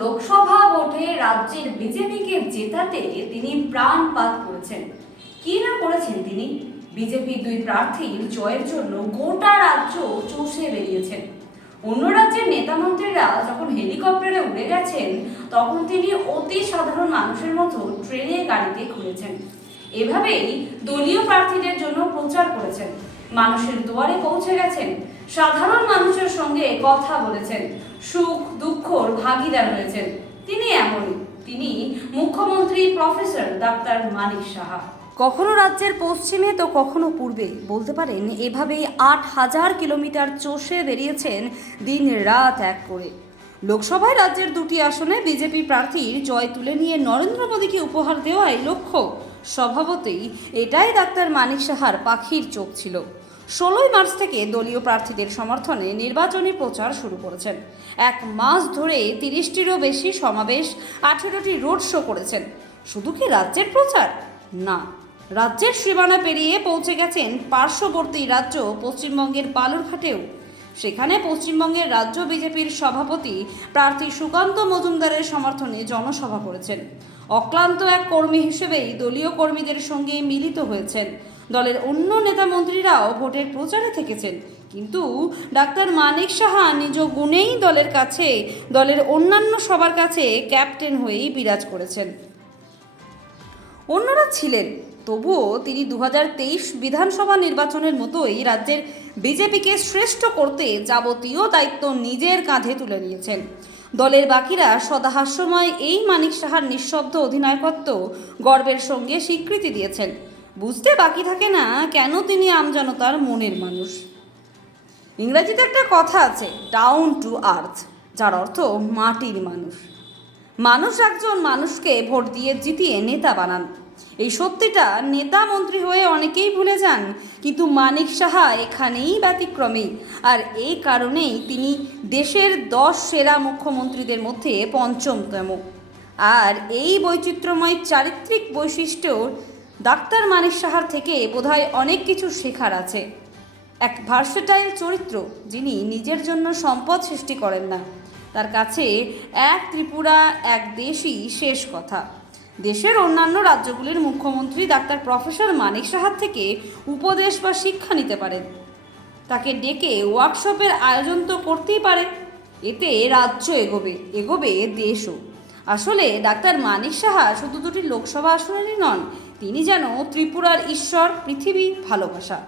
লোকসভা ভোটে রাজ্যের বিজেপিকে জেতাতে তিনি প্রাণপাত করেছেন। কি না করেছেন তিনি! বিজেপি দুই প্রার্থীর জয়ের জন্য গোটা রাজ্য চষে বেরিয়েছেন। অন্য রাজ্যের নেতামন্ত্রীরা যখন হেলিকপ্টারে উড়ে গেছেন, তখন তিনি অতি সাধারণ মানুষের মতো ট্রেনে গাড়িতে ঘুরেছেন। এভাবেই দলীয় প্রার্থীদের জন্য প্রচার করেছেন, মানুষের দুয়ারে পৌঁছে গেছেন, সাধারণ মানুষের সঙ্গে কথা বলেছেন, সুখ দুঃখর ভাগিদার হয়েছেন। তিনি মুখ্যমন্ত্রী প্রফেসর ডাক্তার মানিক সাহা। কখনো রাজ্যের পশ্চিমে তো কখনো পূর্বে, বলতে পারেন এভাবেই ৮,০০০ কিলোমিটার চষে বেরিয়েছেন দিন রাত এক করে। লোকসভায় রাজ্যের দুটি আসনে বিজেপি প্রার্থীর জয় তুলে নিয়ে নরেন্দ্র মোদীকে উপহার দেওয়াই লক্ষ্য। স্বভাবতই এটাই ডাক্তার মানিক সাহার পাখির চোখ ছিল। ১৬ই মার্চ থেকে দলীয় প্রার্থীদের সমর্থনে নির্বাচনী প্রচার শুরু করেছেন। এক মাস ধরে ৩০টিরও বেশি সমাবেশ, ১৮টি রোড শো করেছেন। শুধু কি রাজ্যের প্রচার? না, রাজ্যের সীমানা পেরিয়ে পৌঁছে গেছেন পার্শ্ববর্তী রাজ্য পশ্চিমবঙ্গের বালুরঘাটেও। সেখানে পশ্চিমবঙ্গের রাজ্য বিজেপির সভাপতি প্রার্থী সুকান্ত মজুমদারের সমর্থনে জনসভা করেছেন। অক্লান্ত এক কর্মী হিসেবেই দলীয় কর্মীদের সঙ্গে মিলিত হয়েছেন। দলের অন্য নেতা মন্ত্রীরাও ভোটের প্রচারে থেকেছেন, কিন্তু ডাক্তার মানিক সাহা নিজ গুণেই দলের অন্যান্য সবার কাছে ক্যাপ্টেন হয়েই বিরাজ করেছেন। অন্যরা ছিলেন, তবুও তিনি ২০২৩ বিধানসভা নির্বাচনের মতোই রাজ্যের বিজেপিকে শ্রেষ্ঠ করতে যাবতীয় দায়িত্ব নিজের কাঁধে তুলে নিয়েছেন। দলের বাকিরা সদা হাস্যময় এই মানিক সাহার নিঃশব্দ অধিনায়কত্ব গর্বের সঙ্গে স্বীকৃতি দিয়েছেন। বুঝতে বাকি থাকে না কেন তিনি আমজনতার মনের মানুষ। ইংরেজিতে একটা কথা আছে, ডাউন টু আর্থ, যার অর্থ মাটির মানুষ। মানুষ একজন মানুষকে ভোট দিয়ে জিতিয়ে নেতা বানান। এই সত্যিটা নেতা মন্ত্রী হয়ে অনেকেই ভুলে যান, কিন্তু মানিক সাহা এখানেই ব্যতিক্রমী। আর এই কারণেই তিনি দেশের ১০ সেরা মুখ্যমন্ত্রীদের মধ্যে পঞ্চমতম। আর এই বৈচিত্র্যময় চারিত্রিক বৈশিষ্ট্য ডাক্তার মানিক সাহার থেকে বোধহয় অনেক কিছু শেখার আছে। এক ভার্সেটাইল চরিত্র, যিনি নিজের জন্য সম্পদ সৃষ্টি করেন না। তার কাছে এক ত্রিপুরা এক দেশই শেষ কথা। দেশের অন্যান্য রাজ্যগুলির মুখ্যমন্ত্রী ডাক্তার প্রফেসর মানিক সাহার থেকে উপদেশ বা শিক্ষা নিতে পারেন। তাকে ডেকে ওয়ার্কশপের আয়োজন তো করতেই পারে। এতে রাজ্য এগোবে দেশও। আসলে ডাক্তার মানিক সাহা শুধু দুটি লোকসভা আসনেরই নন, তিনি যেন ত্রিপুরার ঈশ্বর, পৃথিবী, ভালোবাসা।